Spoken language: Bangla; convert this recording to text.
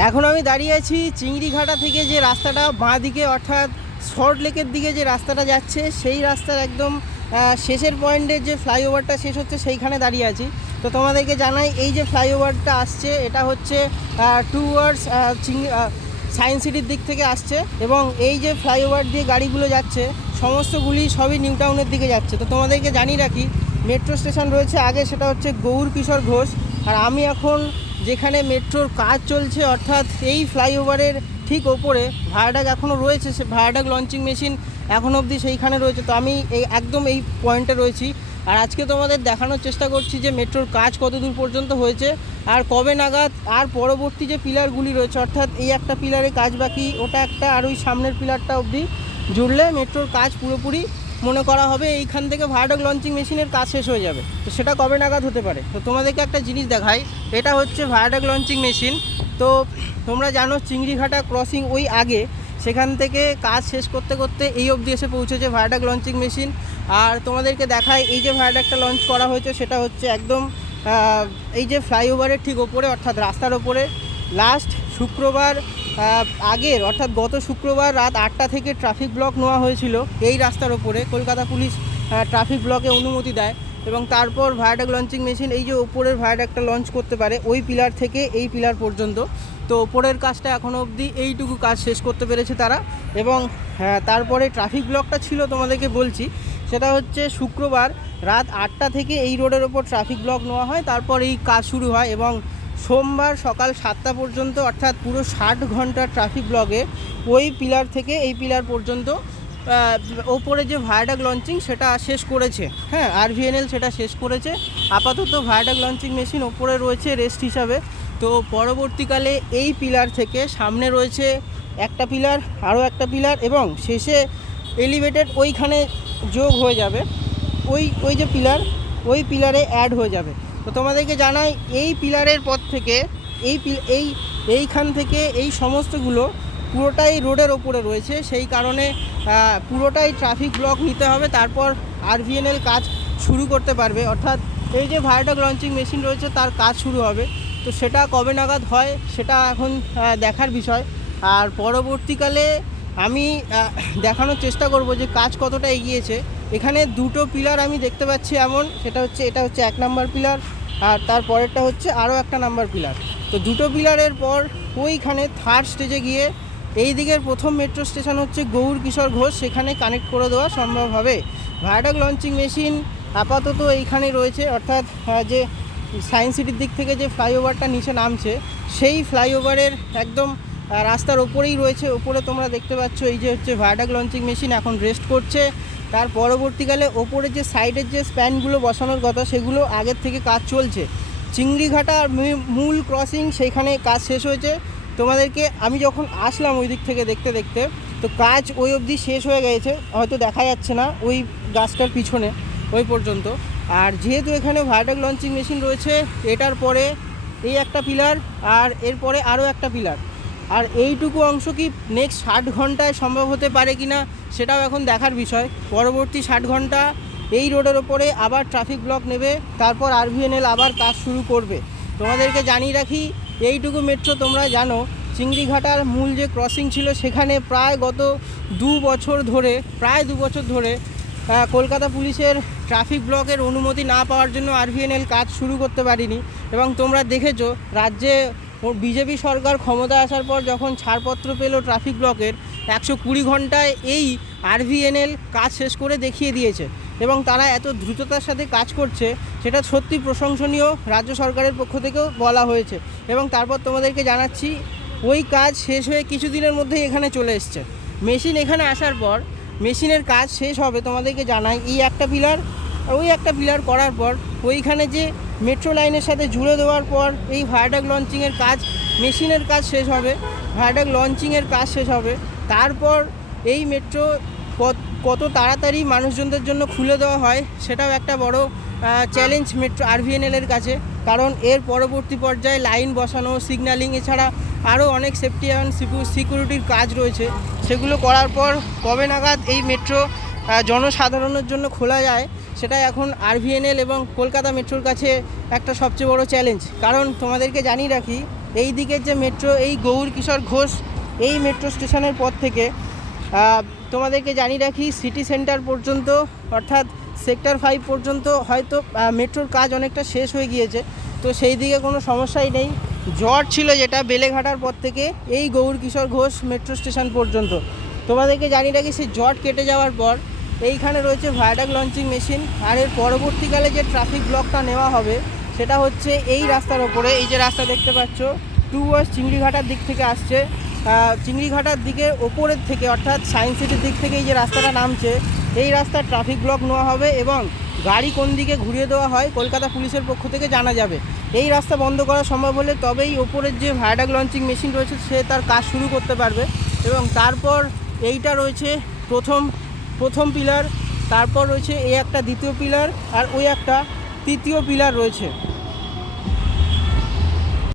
এখন আমি দাঁড়িয়ে আছি চিংড়িঘাটা থেকে যে রাস্তাটা বাঁ দিকে অর্থাৎ সল্ট লেকের দিকে যে রাস্তাটা যাচ্ছে সেই রাস্তার একদম শেষের পয়েন্টের যে ফ্লাইওভারটা শেষ হচ্ছে সেইখানে দাঁড়িয়ে আছি। তো তোমাদেরকে জানাই এই যে ফ্লাইওভারটা আসছে এটা হচ্ছে টুয়ার্ডস সায়েন্স সিটির দিক থেকে আসছে এবং এই যে ফ্লাইওভার দিয়ে গাড়িগুলো যাচ্ছে সমস্তগুলি সবই নিউ টাউনের দিকে যাচ্ছে। তো তোমাদেরকে জানিয়ে রাখি মেট্রো স্টেশন রয়েছে আগে, সেটা হচ্ছে গৌর কিশোর ঘোষ। আর আমি এখন যেখানে মেট্রোর কাজ চলছে অর্থাৎ এই ফ্লাইওভারের ঠিক ওপরে ভায়াডাক এখনও রয়েছে, সে ভায়াডাক লঞ্চিং মেশিন এখনও অবধি সেইখানে রয়েছে। তো আমি একদম এই পয়েন্টে রয়েছি আর আজকে তোমাদের দেখানোর চেষ্টা করছি যে মেট্রোর কাজ কত দূর পর্যন্ত হয়েছে আর কবে নাগাদ আর পরবর্তী যে পিলারগুলি রয়েছে অর্থাৎ এই একটা পিলারে কাজ বাকি, ওটা একটা, আর ওই সামনের পিলারটা অবধি জুড়লে মেট্রোর কাজ পুরোপুরি মনে করা হবে এইখান থেকে ভায়াডাক লঞ্চিং মেশিনের কাজ শেষ হয়ে যাবে। তো সেটা কবে নাগাদ হতে পারে? তো তোমাদেরকে একটা জিনিস দেখাই, এটা হচ্ছে ভায়াডাক লঞ্চিং মেশিন। তো তোমরা জানো চিংড়িঘাটা ক্রসিং ওই আগে, সেখান থেকে কাজ শেষ করতে করতে এই অবধি এসে পৌঁছেছে ভায়াডাক লঞ্চিং মেশিন। আর তোমাদেরকে দেখায় এই যে ভায়াডাকটা লঞ্চ করা হয়েছে সেটা হচ্ছে একদম এই যে ফ্লাইওভারের ঠিক ওপরে অর্থাৎ রাস্তার ওপরে। লাস্ট শুক্রবার আগের অর্থাৎ গত শুক্রবার রাত 8টা থেকে ট্রাফিক ব্লক নেওয়া হয়েছিল এই রাস্তার ওপরে। কলকাতা পুলিশ ট্রাফিক ব্লকে অনুমতি দেয় এবং তারপর ভায়াডাক লঞ্চিং মেশিন এই যে ওপরের ভায়াডাকটা লঞ্চ করতে পারে ওই পিলার থেকে এই পিলার পর্যন্ত। তো ওপরের কাজটা এখনও অবধি এইটুকু কাজ শেষ করতে পেরেছে তারা। এবং তারপরে ট্রাফিক ব্লকটা ছিল তোমাদেরকে বলছি, সেটা হচ্ছে শুক্রবার রাত 8টা থেকে এই রোডের ওপর ট্রাফিক ব্লক নেওয়া হয়, তারপর এই কাজ শুরু হয় এবং সোমবার সকাল 7টা পর্যন্ত অর্থাৎ পুরো 60 ঘন্টার ট্রাফিক ব্লকে ওই পিলার থেকে এই পিলার পর্যন্ত ওপরে যে ভায়াডাক লঞ্চিং সেটা শেষ করেছে। হ্যাঁ, আরভিএনএল সেটা শেষ করেছে। আপাতত ভায়াডাক লঞ্চিং মেশিন ওপরে রয়েছে রেস্ট হিসাবে। তো পরবর্তীকালে এই পিলার থেকে সামনে রয়েছে একটা পিলার, আরও একটা পিলার এবং শেষে এলিভেটেড ওইখানে যোগ হয়ে যাবে, ওই যে পিলার ওই পিলারে অ্যাড হয়ে যাবে। তো তোমাদেরকে জানাই এই পিলারের পর থেকে এইখান থেকে এই সমস্তগুলো পুরোটাই রোডের ওপরে রয়েছে, সেই কারণে পুরোটাই ট্রাফিক ব্লক নিতে হবে, তারপর আরভিএনএল কাজ শুরু করতে পারবে। অর্থাৎ এই যে ভায়াডাক লঞ্চিং মেশিন রয়েছে তার কাজ শুরু হবে। তো সেটা কবে নাগাদ হয় সেটা এখন দেখার বিষয়। আর পরবর্তীকালে আমি দেখানোর চেষ্টা করব যে কাজ কতটা এগিয়েছে। এখানে দুটো পিলার আমি দেখতে পাচ্ছি এমন, এটা হচ্ছে 1 নাম্বার পিলার আর তার পরেরটা হচ্ছে আরও একটা নাম্বার পিলার। তো দুটো পিলারের পর ওইখানে থার্ড স্টেজে গিয়ে এই দিকের প্রথম মেট্রো স্টেশন হচ্ছে গৌর কিশোর ঘোষ, সেখানে কানেক্ট করে দেওয়া সম্ভব হবে। ভায়াডাক লঞ্চিং মেশিন আপাতত এইখানে রয়েছে অর্থাৎ যে সায়েন্স সিটির দিক থেকে যে ফ্লাইওভারটা নিচে নামছে সেই ফ্লাইওভারের একদম রাস্তার ওপরেই রয়েছে। ওপরে তোমরা দেখতে পাচ্ছ এই যে হচ্ছে ভায়াডাক লঞ্চিং মেশিন এখন রেস্ট করছে। তার পরবর্তীকালে ওপরে যে সাইডের যে স্প্যানগুলো বসানোর কথা সেগুলো আগের থেকে কাজ চলছে। চিংড়িঘাটার মূল ক্রসিং সেইখানে কাজ শেষ হয়েছে। তোমাদেরকে আমি যখন আসলাম ওই দিক থেকে দেখতে দেখতে, তো কাজ ওই অবধি শেষ হয়ে গেছে, হয়তো দেখা যাচ্ছে না ওই গাছটার পিছনে ওই পর্যন্ত। আর যেহেতু এখানে ভায়াডাক লঞ্চিং মেশিন রয়েছে, এটার পরে এই একটা পিলার আর এরপরে আরও একটা পিলার, আর এইটুকু অংশ কি নেক্সট 60 ঘন্টায় সম্ভব হতে পারে কি না সেটাও এখন দেখার বিষয়। পরবর্তী 60 ঘন্টা এই রোডের ওপরে আবার ট্রাফিক ব্লক নেবে, তারপর আরভিএনএল আবার কাজ শুরু করবে। তোমাদেরকে জানিয়ে রাখি এইটুকু মেট্রো তোমরা জানো চিংড়িঘাটার মূল যে ক্রসিং ছিল সেখানে প্রায় গত 2 বছর ধরে কলকাতা পুলিশের ট্রাফিক ব্লকের অনুমতি না পাওয়ার জন্য আরভিএনএল কাজ শুরু করতে পারিনি। এবং তোমরা দেখেছো রাজ্যে বিজেপি সরকার ক্ষমতায় আসার পর যখন ছাড়পত্র পেল ট্রাফিক ব্লকের 120 ঘন্টায় এই আরভিএনএল কাজ শেষ করে দেখিয়ে দিয়েছে এবং তারা এত দ্রুততার সাথে কাজ করছে সেটা সত্যি প্রশংসনীয়, রাজ্য সরকারের পক্ষ থেকেও বলা হয়েছে। এবং তারপর তোমাদেরকে জানাচ্ছি ওই কাজ শেষ হয়ে কিছুদিনের মধ্যেই এখানে চলে এসছে মেশিন। এখানে আসার পর মেশিনের কাজ শেষ হবে তোমাদেরকে জানাই এই একটা পিলার আর ওই একটা পিলার করার পর ওইখানে যে মেট্রো লাইনের সাথে জুড়ে দেওয়ার পর এই ভায়াডাক লঞ্চিংয়ের কাজ, মেশিনের কাজ শেষ হবে, ভায়াডাক লঞ্চিংয়ের কাজ শেষ হবে। তারপর এই মেট্রো কত তাড়াতাড়ি মানুষজনদের জন্য খুলে দেওয়া হয় সেটাও একটা বড় চ্যালেঞ্জ মেট্রো আরভিএনএলের কাছে, কারণ এর পরবর্তী পর্যায়ে লাইন বসানো, সিগন্যালিং এছাড়া আরও অনেক সেফটি অ্যান্ড সিকিউরিটির কাজ রয়েছে। সেগুলো করার পর কবে নাগাদ এই মেট্রো জনসাধারণের জন্য খোলা যায় সেটা এখন আরভিএনএল এবং কলকাতা মেট্রোর কাছে একটা সবচেয়ে বড় চ্যালেঞ্জ। কারণ তোমাদেরকে জানিয়ে রাখি এই দিকের যে মেট্রো, এই গৌর কিশোর ঘোষ এই মেট্রো স্টেশনের পর থেকে তোমাদেরকে জানিয়ে রাখি সিটি সেন্টার পর্যন্ত অর্থাৎ সেক্টর 5 পর্যন্ত হয়তো মেট্রোর কাজ অনেকটা শেষ হয়ে গিয়েছে, তো সেই দিকে কোনো সমস্যাই নেই। জট ছিল যেটা বেলেঘাটার পর থেকে এই গৌর কিশোর ঘোষ মেট্রো স্টেশন পর্যন্ত, তোমাদেরকে জানিয়ে রাখি সেই জট কেটে যাওয়ার পর এইখানে রয়েছে ভায়াডাক্ট লঞ্চিং মেশিন। আর এর পরবর্তীকালে যে ট্রাফিক ব্লকটা নেওয়া হবে সেটা হচ্ছে এই রাস্তার ওপরে, এই যে রাস্তা দেখতে পাচ্ছ টুয়ার্ডস চিংড়িঘাটার দিক থেকে আসছে, চিংড়িঘাটার দিকে ওপরের থেকে অর্থাৎ সায়েন্স সিটির দিক থেকে এই যে রাস্তাটা নামছে এই রাস্তার ট্রাফিক ব্লক নেওয়া হবে এবং গাড়ি কোন দিকে ঘুরিয়ে দেওয়া হয় কলকাতা পুলিশের পক্ষ থেকে জানা যাবে। এই রাস্তা বন্ধ করা সম্ভব হলে তবেই ওপরের যে ভায়াডাক্ট লঞ্চিং মেশিন রয়েছে সে তার কাজ শুরু করতে পারবে। এবং তারপর এইটা রয়েছে প্রথম পিলার, তারপর রয়েছে এই একটা দ্বিতীয় পিলার আর ওই একটা তৃতীয় পিলার রয়েছে।